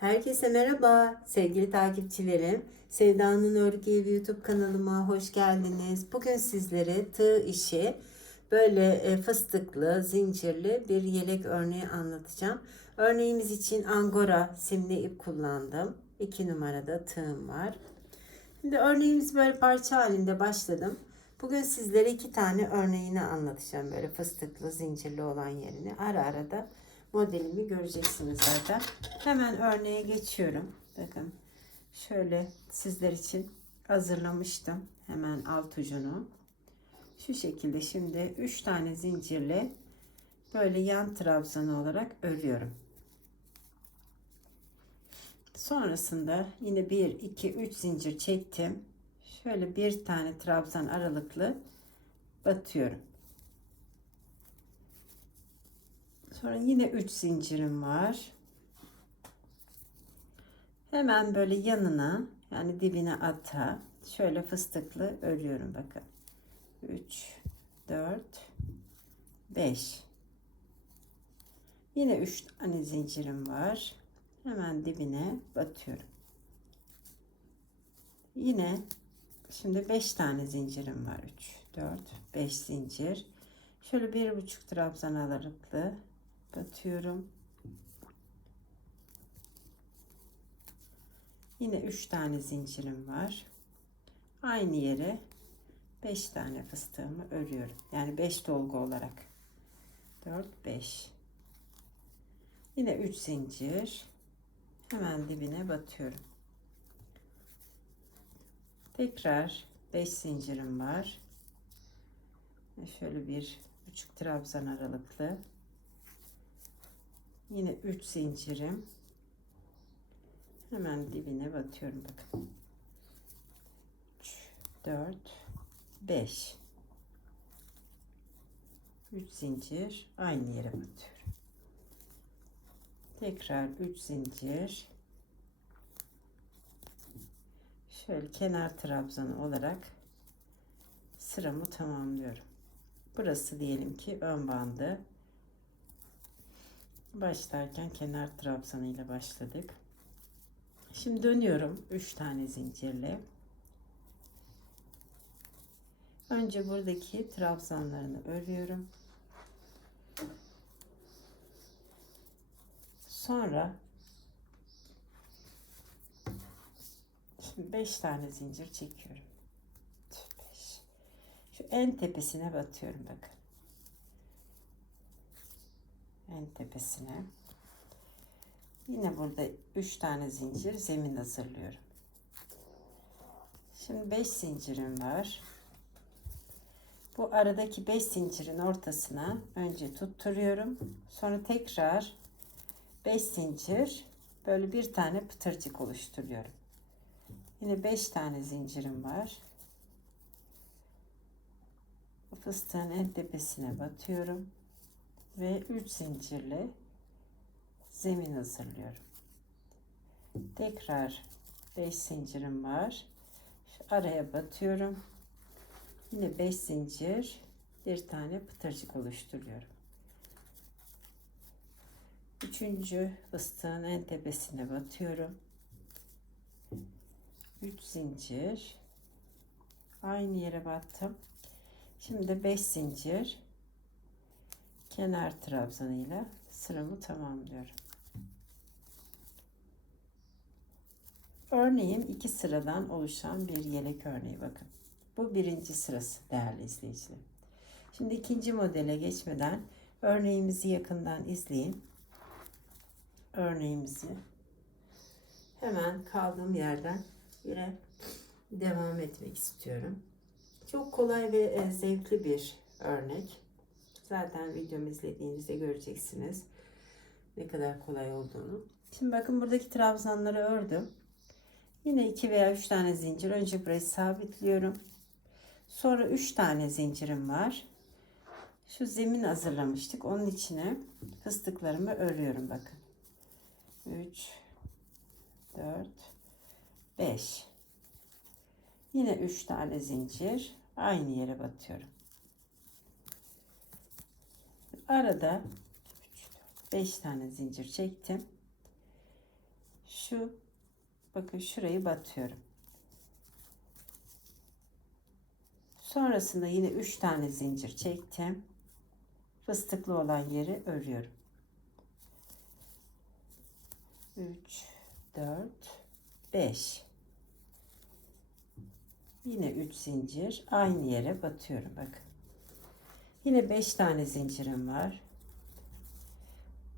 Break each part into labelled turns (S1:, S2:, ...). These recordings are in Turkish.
S1: Herkese merhaba sevgili takipçilerim. Sevda'nın Örgü Evi YouTube kanalıma hoş geldiniz. Bugün sizlere tığ işi böyle e, fıstıklı, zincirli bir yelek örneği anlatacağım. Örneğimiz için Angora simli ip kullandım. 2 numarada tığım var. Şimdi örneğimiz böyle parça halinde başladım. Bugün sizlere iki tane örneğini anlatacağım. Böyle fıstıklı, zincirli olan yerini. Ara ara da modelimi göreceksiniz zaten. Hemen örneğe geçiyorum. Bakın şöyle sizler için hazırlamıştım. Hemen alt ucunu. Şu şekilde şimdi 3 tane zincirle böyle yan trabzanı olarak örüyorum. Sonrasında yine 1, 2, 3 zincir çektim. Şöyle bir tane trabzan aralıklı batıyorum. Sonra yine 3 zincirim var. Hemen böyle yanına yani dibine ata şöyle fıstıklı örüyorum bakın. 3 4 5 Yine 3 tane zincirim var. Hemen dibine batıyorum. Yine şimdi 5 tane zincirim var. 3 4 5 zincir. Şöyle bir buçuk trabzan aralıklı batıyorum. Yine 3 tane zincirim var. Aynı yere 5 tane fıstığımı örüyorum. Yani 5 dolgu olarak. 4 5. Yine 3 zincir. Hemen dibine batıyorum. Tekrar 5 zincirim var. Şöyle bir buçuk trabzan aralıklı. Yine 3 zincirim. Hemen dibine batıyorum bakın. 3 4 5 3 zincir aynı yere batıyorum. Tekrar 3 zincir. Şöyle kenar trabzanı olarak sıramı tamamlıyorum. Burası diyelim ki ön bandı. Başlarken kenar trabzanı ile başladık. Şimdi dönüyorum 3 tane zincirle. Önce buradaki trabzanlarını örüyorum. Sonra şimdi 5 tane zincir çekiyorum. 5. Şu en tepesine batıyorum bakın. En tepesine. Yine burada 3 tane zincir zemin hazırlıyorum. Şimdi 5 zincirim var. Bu aradaki 5 zincirin ortasına önce tutturuyorum. Sonra tekrar 5 zincir böyle bir tane pıtırcık oluşturuyorum. Yine 5 tane zincirim var. Bu fıstığın en tepesine batıyorum ve 3 zincirle zemin hazırlıyorum. Tekrar 5 zincirim var. Araya batıyorum. Yine 5 zincir, bir tane pıtırcık oluşturuyorum. Üçüncü fıstığın en tepesine batıyorum. 3 zincir. Aynı yere battım. Şimdi 5 zincir kenar trabzanıyla sıramı tamamlıyorum. Örneğim iki sıradan oluşan bir yelek örneği bakın. Bu birinci sırası değerli izleyiciler. Şimdi ikinci modele geçmeden örneğimizi yakından izleyin. Örneğimizi hemen kaldığım yerden yine devam etmek istiyorum. Çok kolay ve e, zevkli bir örnek. Zaten videomu izlediğinizde göreceksiniz ne kadar kolay olduğunu. Şimdi bakın buradaki trabzanları ördüm. Yine 2 veya 3 tane zincir. Önce burayı sabitliyorum. Sonra 3 tane zincirim var. Şu zemin hazırlamıştık. Onun içine fıstıklarımı örüyorum bakın. 3 4 5 Yine 3 tane zincir aynı yere batıyorum. Arada 5 tane zincir çektim. şu bakın şurayı batıyorum. Sonrasında yine 3 tane zincir çektim. Fıstıklı olan yeri örüyorum. 3 4 5 Yine 3 zincir aynı yere batıyorum bakın. Yine 5 tane zincirim var.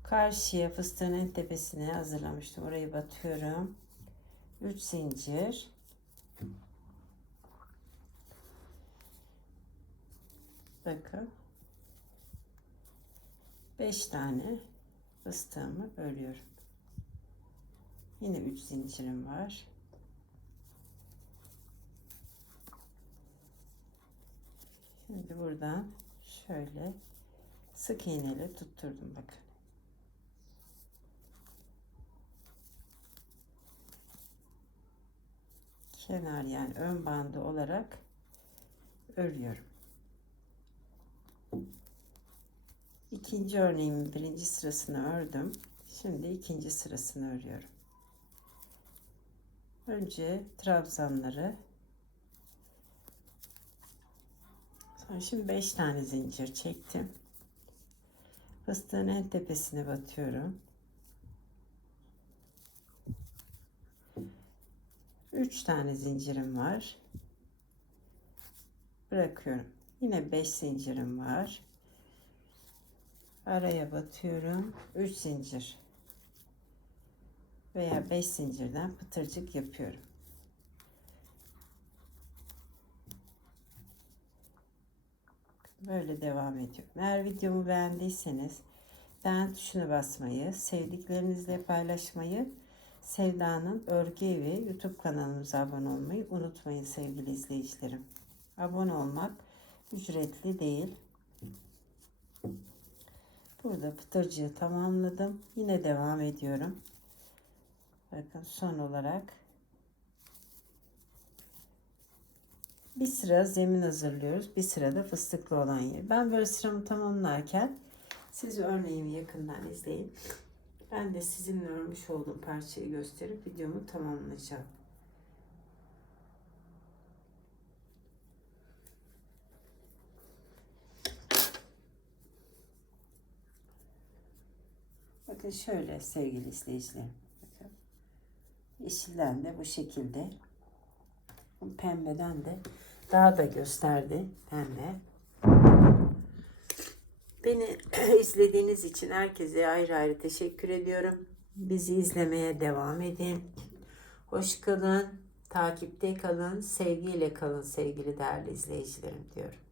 S1: Karşıya fıstığın en tepesine hazırlamıştım. Orayı batıyorum. 3 zincir. Bakın. 5 tane fıstığımı örüyorum. Yine 3 zincirim var. Şimdi buradan şöyle sık iğneyle tutturdum bakın. Kenar yani ön bandı olarak örüyorum. İkinci örneğimin birinci sırasını ördüm. Şimdi ikinci sırasını örüyorum. Önce trabzanları şimdi 5 tane zincir çektim. Fıstığın en tepesine batıyorum. 3 tane zincirim var. Bırakıyorum. Yine 5 zincirim var. Araya batıyorum. 3 zincir veya 5 zincirden pıtırcık yapıyorum. Böyle devam ediyorum. Eğer videomu beğendiyseniz beğen tuşuna basmayı, sevdiklerinizle paylaşmayı, Sevda'nın Örgü Evi YouTube kanalımıza abone olmayı unutmayın sevgili izleyicilerim. Abone olmak ücretli değil. Burada pıtırcığı tamamladım. Yine devam ediyorum. Bakın son olarak bir sıra zemin hazırlıyoruz. Bir sırada fıstıklı olan yer. Ben böyle sıramı tamamlarken siz örneğimi yakından izleyin. Ben de sizinle örmüş olduğum parçayı gösterip videomu tamamlayacağım. Bakın şöyle sevgili izleyicilerim. Bakın. Yeşilden de bu şekilde. Pembeden de daha da gösterdi pembe. Beni izlediğiniz için herkese ayrı ayrı teşekkür ediyorum. Bizi izlemeye devam edin. Hoş kalın, takipte kalın, sevgiyle kalın sevgili değerli izleyicilerim diyorum.